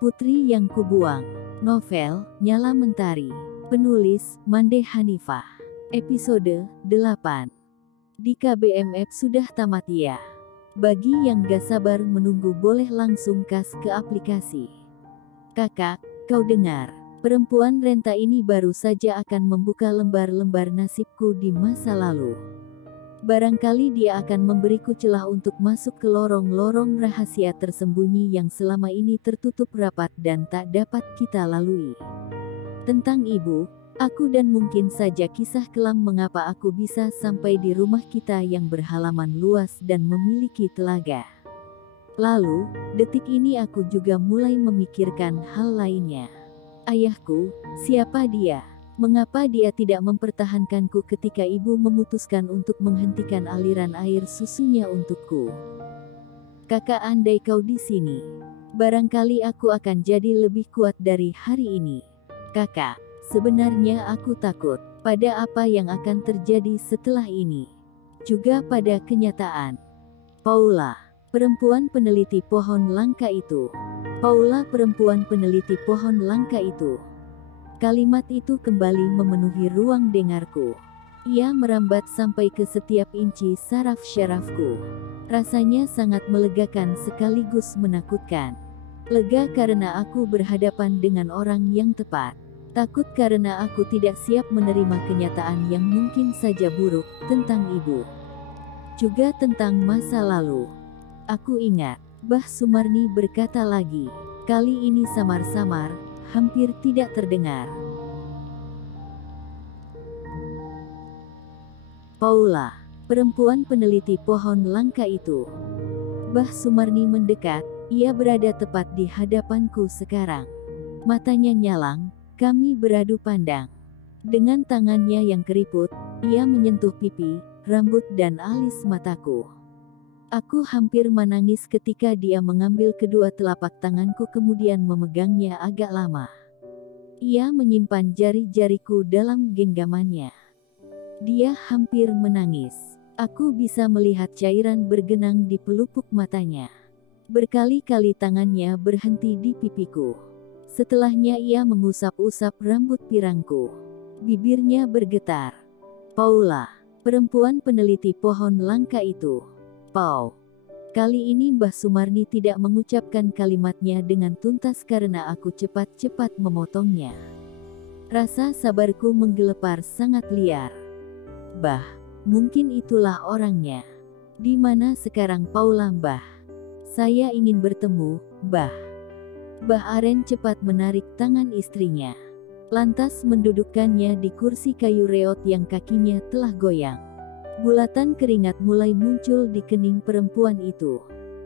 Putri yang Kubuang. Novel, Nyala Mentari. Penulis, Mande Hanifah. Episode 8. Di KBMF sudah tamat ya. Bagi yang gak sabar menunggu boleh langsung kas ke aplikasi. Kakak, kau dengar. Perempuan renta ini baru saja akan membuka lembar-lembar nasibku di masa lalu. Barangkali dia akan memberiku celah untuk masuk ke lorong-lorong rahasia tersembunyi yang selama ini tertutup rapat dan tak dapat kita lalui. Tentang ibu, aku dan mungkin saja kisah kelam mengapa aku bisa sampai di rumah kita yang berhalaman luas dan memiliki telaga. Lalu, detik ini aku juga mulai memikirkan hal lainnya. Ayahku, siapa dia? Mengapa dia tidak mempertahankanku ketika ibu memutuskan untuk menghentikan aliran air susunya untukku? Kakak, andai kau di sini, barangkali aku akan jadi lebih kuat dari hari ini. Kakak, sebenarnya aku takut pada apa yang akan terjadi setelah ini. Juga pada kenyataan. Paula, perempuan peneliti pohon langka itu. Paula, perempuan peneliti pohon langka itu. Kalimat itu kembali memenuhi ruang dengarku. Ia merambat sampai ke setiap inci saraf-syarafku. Rasanya sangat melegakan sekaligus menakutkan. Lega karena aku berhadapan dengan orang yang tepat. Takut karena aku tidak siap menerima kenyataan yang mungkin saja buruk tentang ibu. Juga tentang masa lalu. Aku ingat, Mbah Sumarni berkata lagi. Kali ini samar-samar, hampir tidak terdengar. Paula, perempuan peneliti pohon langka itu. Mbah Sumarni mendekat, ia berada tepat di hadapanku sekarang. Matanya nyalang, kami beradu pandang. Dengan tangannya yang keriput, ia menyentuh pipi, rambut dan alis mataku. Aku hampir menangis ketika dia mengambil kedua telapak tanganku kemudian memegangnya agak lama. Ia menyimpan jari-jariku dalam genggamannya. Dia hampir menangis. Aku bisa melihat cairan bergenang di pelupuk matanya. Berkali-kali tangannya berhenti di pipiku. Setelahnya ia mengusap-usap rambut pirangku. Bibirnya bergetar. Paula, perempuan peneliti pohon langka itu. Pau. Kali ini Mbah Sumarni tidak mengucapkan kalimatnya dengan tuntas karena aku cepat-cepat memotongnya. Rasa sabarku menggelepar sangat liar. Bah, mungkin itulah orangnya. Di mana sekarang Paula, Mbah? Saya ingin bertemu, Mbah. Mbah Aren cepat menarik tangan istrinya. Lantas mendudukkannya di kursi kayu reot yang kakinya telah goyang. Bulatan keringat mulai muncul di kening perempuan itu.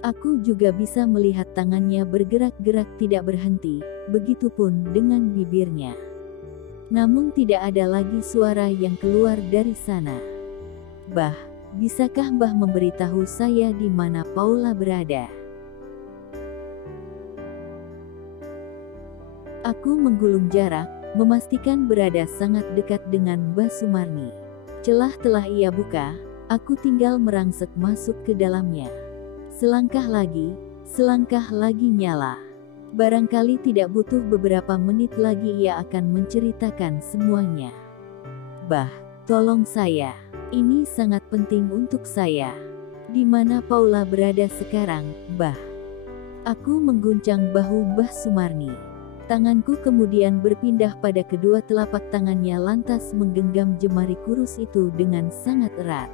Aku juga bisa melihat tangannya bergerak-gerak tidak berhenti, begitupun dengan bibirnya. Namun tidak ada lagi suara yang keluar dari sana. Bah, bisakah Mbah memberitahu saya di mana Paula berada? Aku menggulung jarak, memastikan berada sangat dekat dengan Mbah Sumarni. Celah telah ia buka, aku tinggal merangsek masuk ke dalamnya. Selangkah lagi nyala. Barangkali tidak butuh beberapa menit lagi ia akan menceritakan semuanya. Bah, tolong saya. Ini sangat penting untuk saya. Di mana Paula berada sekarang, Bah? Aku mengguncang bahu Mbah Sumarni. Tanganku kemudian berpindah pada kedua telapak tangannya lantas menggenggam jemari kurus itu dengan sangat erat.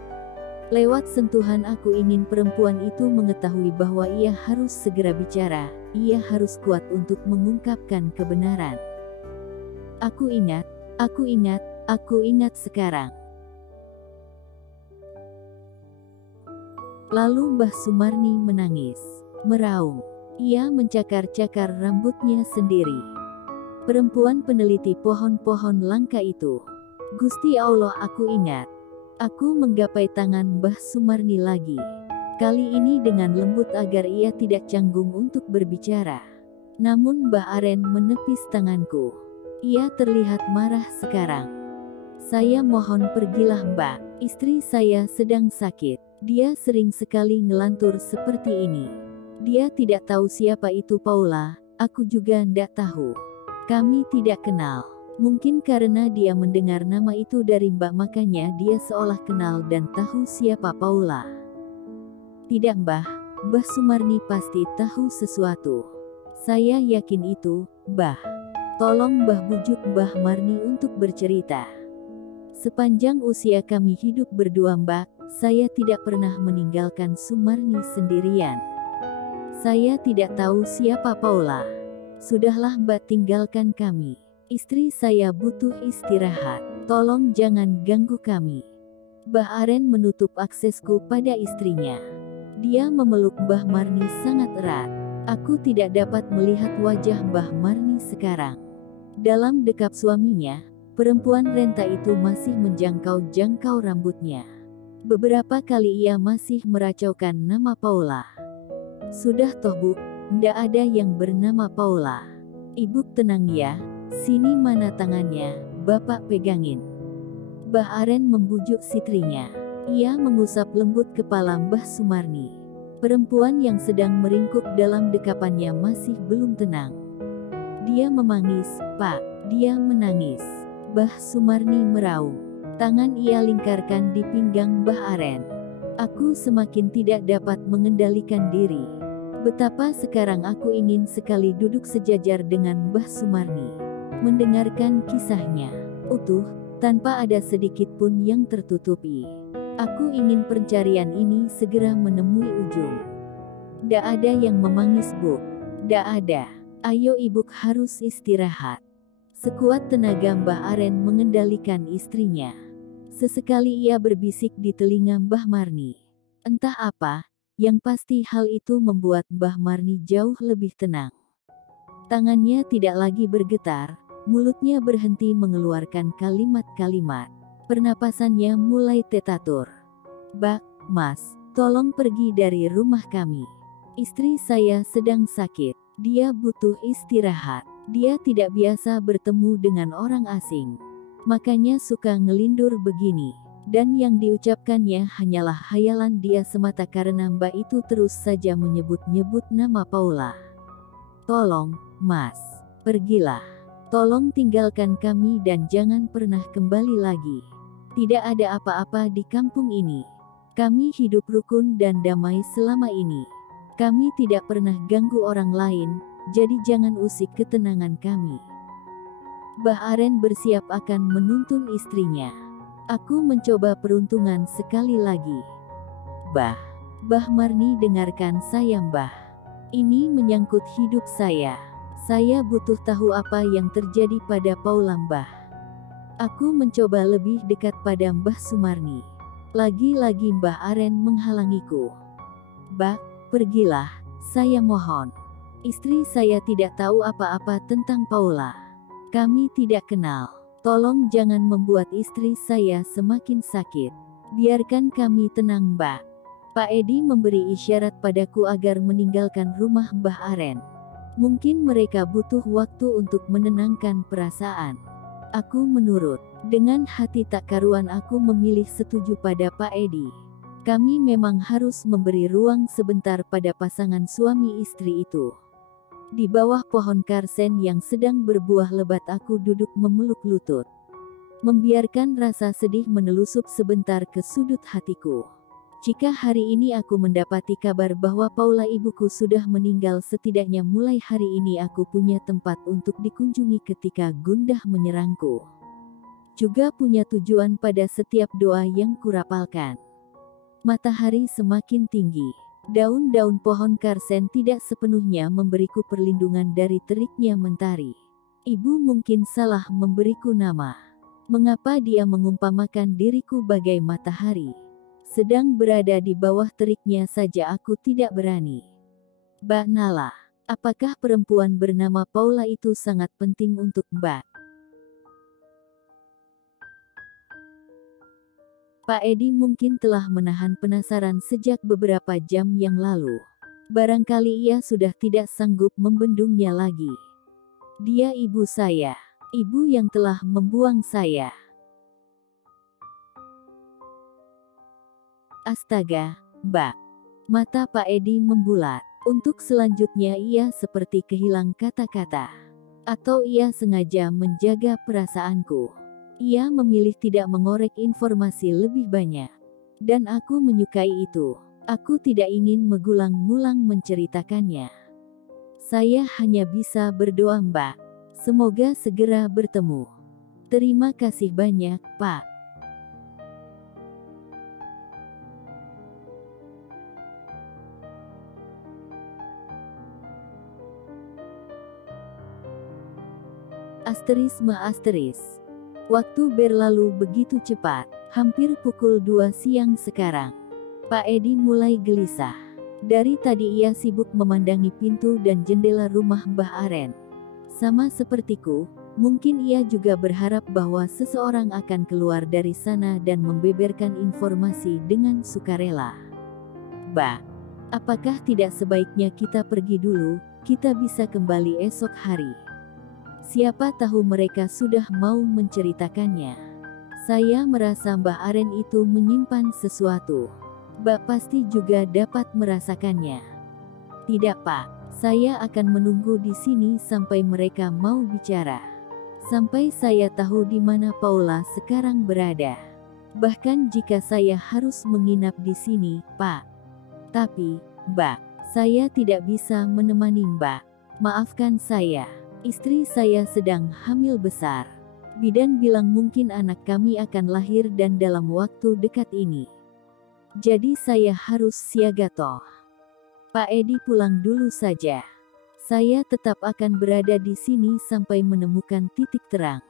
Lewat sentuhan aku ingin perempuan itu mengetahui bahwa ia harus segera bicara, ia harus kuat untuk mengungkapkan kebenaran. Aku ingat sekarang. Lalu Mbah Sumarni menangis, meraung. Ia mencakar-cakar rambutnya sendiri. Perempuan peneliti pohon-pohon langka itu. Gusti Allah, aku ingat. Aku menggapai tangan Mbah Sumarni lagi. Kali ini dengan lembut agar ia tidak canggung untuk berbicara. Namun Mbah Aren menepis tanganku. Ia terlihat marah sekarang. Saya mohon pergilah Mbak, istri saya sedang sakit. Dia sering sekali ngelantur seperti ini. Dia tidak tahu siapa itu Paula, Aku juga ndak tahu. Kami tidak kenal. Mungkin karena dia mendengar nama itu dari Mbak makanya dia seolah kenal dan tahu siapa Paula. Tidak Mbah, Mbah Sumarni pasti tahu sesuatu. Saya yakin itu, Mbah. Tolong Mbah bujuk Mbah Marni untuk bercerita. Sepanjang usia kami hidup berdua Mbak, saya tidak pernah meninggalkan Sumarni sendirian. Saya tidak tahu siapa Paula. Sudahlah Mbak tinggalkan kami. Istri saya butuh istirahat. Tolong jangan ganggu kami. Mbah Aren menutup aksesku pada istrinya. Dia memeluk Mbah Marni sangat erat. Aku tidak dapat melihat wajah Mbah Marni sekarang. Dalam dekap suaminya, perempuan renta itu masih menjangkau-jangkau rambutnya. Beberapa kali ia masih meracaukan nama Paula. Sudah toh Bu, ndak ada yang bernama Paula. Ibu tenang ya. Sini mana tangannya, Bapak pegangin. Mbah Aren membujuk istrinya. Ia mengusap lembut kepala Mbah Sumarni. Perempuan yang sedang meringkuk dalam dekapannya masih belum tenang. Dia memangis, Pak. Dia menangis. Mbah Sumarni meraung. Tangan ia lingkarkan di pinggang Mbah Aren. Aku semakin tidak dapat mengendalikan diri. Betapa sekarang aku ingin sekali duduk sejajar dengan Mbah Sumarni. Mendengarkan kisahnya utuh, tanpa ada sedikit pun yang tertutupi. Aku ingin pencarian ini segera menemui ujung. Ndak ada yang memangis Bu. Ndak ada. Ayo Ibu harus istirahat. Sekuat tenaga Mbah Aren mengendalikan istrinya. Sesekali ia berbisik di telinga Mbah Marni. Entah apa, yang pasti hal itu membuat Mbah Marni jauh lebih tenang. Tangannya tidak lagi bergetar. Mulutnya berhenti mengeluarkan kalimat-kalimat. Pernapasannya mulai teratur. Bak, Mas, tolong pergi dari rumah kami. Istri saya sedang sakit. Dia butuh istirahat. Dia tidak biasa bertemu dengan orang asing. Makanya suka ngelindur begini. Dan yang diucapkannya hanyalah hayalan dia semata karena Mbak itu terus saja menyebut-nyebut nama Paula. Tolong, Mas, pergilah. Tolong tinggalkan kami dan jangan pernah kembali lagi. Tidak ada apa-apa di kampung ini. Kami hidup rukun dan damai selama ini. Kami tidak pernah ganggu orang lain, jadi jangan usik ketenangan kami. Mbah Aren bersiap akan menuntun istrinya. Aku mencoba peruntungan sekali lagi. Mbah Marni dengarkan saya Mbah. Ini menyangkut hidup saya. Saya butuh tahu apa yang terjadi pada Paula Mbah. Aku mencoba lebih dekat pada Mbah Sumarni. Lagi-lagi Mbah Aren menghalangiku. Bak, pergilah, saya mohon. Istri saya tidak tahu apa-apa tentang Paula. Kami tidak kenal. Tolong jangan membuat istri saya semakin sakit. Biarkan kami tenang Mbak. Pak Edi memberi isyarat padaku agar meninggalkan rumah Mbah Aren. Mungkin mereka butuh waktu untuk menenangkan perasaan. Aku menurut. Dengan hati tak karuan aku memilih setuju pada Pak Edi. Kami memang harus memberi ruang sebentar pada pasangan suami istri itu. Di bawah pohon karsen yang sedang berbuah lebat aku duduk memeluk lutut. Membiarkan rasa sedih menelusup sebentar ke sudut hatiku. Jika hari ini aku mendapati kabar bahwa Paula ibuku sudah meninggal, setidaknya mulai hari ini aku punya tempat untuk dikunjungi ketika gundah menyerangku. Juga punya tujuan pada setiap doa yang kurapalkan. Matahari semakin tinggi. Daun-daun pohon karsen tidak sepenuhnya memberiku perlindungan dari teriknya mentari. Ibu mungkin salah memberiku nama. Mengapa dia mengumpamakan diriku bagai matahari? Sedang berada di bawah teriknya saja aku tidak berani. Mbak Nala, apakah perempuan bernama Paula itu sangat penting untuk Mbak? Pak Edi mungkin telah menahan penasaran sejak beberapa jam yang lalu. Barangkali ia sudah tidak sanggup membendungnya lagi. Dia ibu saya. Ibu yang telah membuang saya. Astaga, Mbak. Mata Pak Edi membulat. Untuk selanjutnya ia seperti kehilang kata-kata. Atau ia sengaja menjaga perasaanku. Ia memilih tidak mengorek informasi lebih banyak. Dan aku menyukai itu. Aku tidak ingin mengulang-ngulang menceritakannya. Saya hanya bisa berdoa, Mbak. Semoga segera bertemu. Terima kasih banyak, Pak. ****. Waktu berlalu begitu cepat, hampir pukul 2 siang sekarang. Pak Edi mulai gelisah. Dari tadi ia sibuk memandangi pintu dan jendela rumah Mbah Aren. Sama sepertiku, mungkin ia juga berharap bahwa seseorang akan keluar dari sana dan membeberkan informasi dengan sukarela. Mbak, apakah tidak sebaiknya kita pergi dulu, kita bisa kembali esok hari? Siapa tahu mereka sudah mau menceritakannya. Saya merasa Mbah Aren itu menyimpan sesuatu. Mbak pasti juga dapat merasakannya. Tidak, Pak. Saya akan menunggu di sini sampai mereka mau bicara. Sampai saya tahu di mana Paula sekarang berada. Bahkan jika saya harus menginap di sini, Pak. Tapi, Mbak, saya tidak bisa menemani Mbak. Maafkan saya. Istri saya sedang hamil besar. Bidan bilang mungkin anak kami akan lahir dan dalam waktu dekat ini. Jadi saya harus siaga toh. Pak Edi pulang dulu saja. Saya tetap akan berada di sini sampai menemukan titik terang.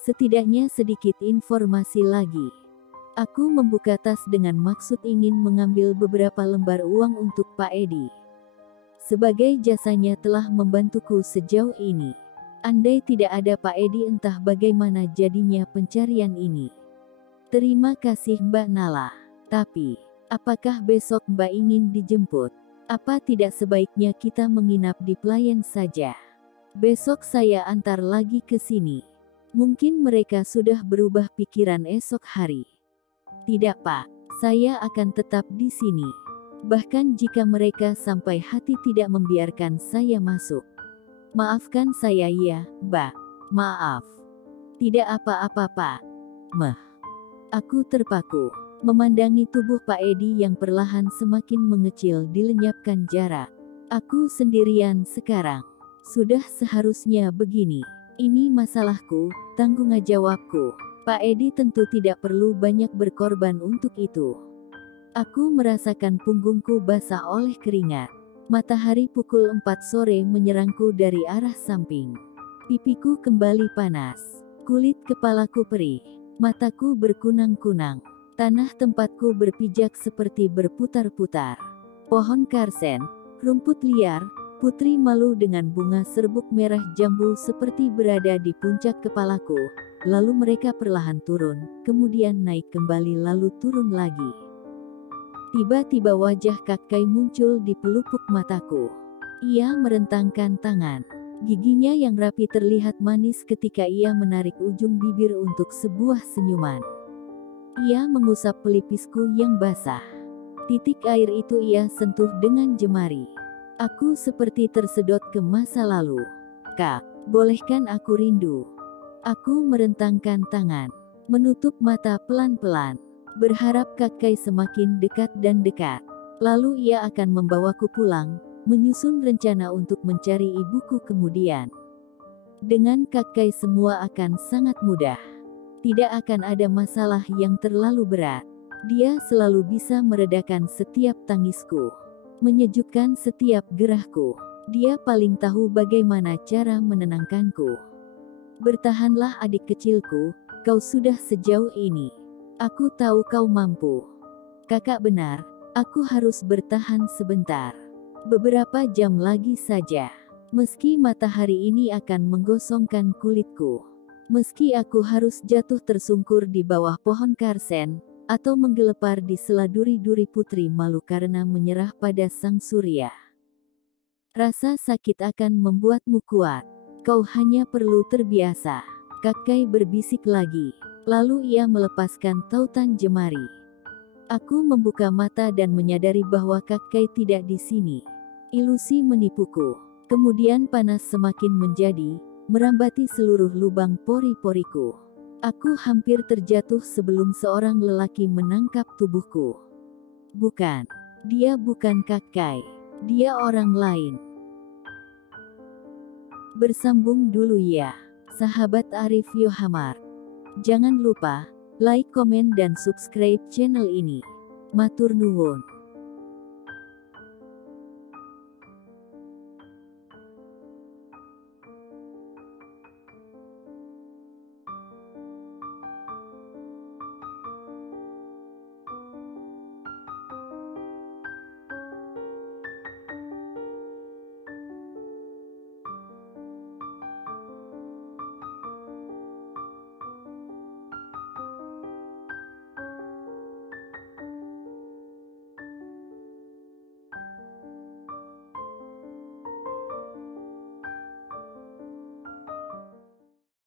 Setidaknya sedikit informasi lagi. Aku membuka tas dengan maksud ingin mengambil beberapa lembar uang untuk Pak Edi. Sebagai jasanya telah membantuku sejauh ini. Andai tidak ada Pak Edi entah bagaimana jadinya pencarian ini. Terima kasih Mbak Nala. Tapi, apakah besok Mbak ingin dijemput? Apa tidak sebaiknya kita menginap di pelayan saja? Besok saya antar lagi ke sini. Mungkin mereka sudah berubah pikiran esok hari. Tidak Pak, saya akan tetap di sini. Bahkan jika mereka sampai hati tidak membiarkan saya masuk. Maafkan saya ya, Mbak. Maaf. Tidak apa-apa Pak. Aku terpaku. Memandangi tubuh Pak Edi yang perlahan semakin mengecil dilenyapkan jarak. Aku sendirian sekarang. Sudah seharusnya begini. Ini masalahku, tanggung jawabku. Pak Edi tentu tidak perlu banyak berkorban untuk itu. Aku merasakan punggungku basah oleh keringat. Matahari pukul 4 sore menyerangku dari arah samping. Pipiku kembali panas. Kulit kepalaku perih. Mataku berkunang-kunang. Tanah tempatku berpijak seperti berputar-putar. Pohon karsen, rumput liar, putri malu dengan bunga serbuk merah jambu seperti berada di puncak kepalaku. Lalu mereka perlahan turun, kemudian naik kembali lalu turun lagi. Tiba-tiba wajah Kakkai muncul di pelupuk mataku. Ia merentangkan tangan. Giginya yang rapi terlihat manis ketika ia menarik ujung bibir untuk sebuah senyuman. Ia mengusap pelipisku yang basah. Titik air itu ia sentuh dengan jemari. Aku seperti tersedot ke masa lalu. Kak, bolehkan aku rindu? Aku merentangkan tangan. Menutup mata pelan-pelan. Berharap Kakkai semakin dekat dan dekat. Lalu ia akan membawaku pulang, menyusun rencana untuk mencari ibuku kemudian. Dengan Kakkai semua akan sangat mudah. Tidak akan ada masalah yang terlalu berat. Dia selalu bisa meredakan setiap tangisku. Menyejukkan setiap gerahku. Dia paling tahu bagaimana cara menenangkanku. Bertahanlah adik kecilku, kau sudah sejauh ini. Aku tahu kau mampu. Kakak benar, aku harus bertahan sebentar. Beberapa jam lagi saja. Meski matahari ini akan menggosongkan kulitku. Meski aku harus jatuh tersungkur di bawah pohon karsen, atau menggelepar di sela duri-duri putri malu karena menyerah pada sang surya. Rasa sakit akan membuatmu kuat. Kau hanya perlu terbiasa. Kakkai berbisik lagi. Lalu ia melepaskan tautan jemari. Aku membuka mata dan menyadari bahwa Kakkai tidak di sini. Ilusi menipuku. Kemudian panas semakin menjadi, merambati seluruh lubang pori-poriku. Aku hampir terjatuh sebelum seorang lelaki menangkap tubuhku. Bukan. Dia bukan Kakai. Dia orang lain. Bersambung dulu ya, sahabat Arif Yohamar. Jangan lupa, like, komen dan subscribe channel ini. Matur nuwun.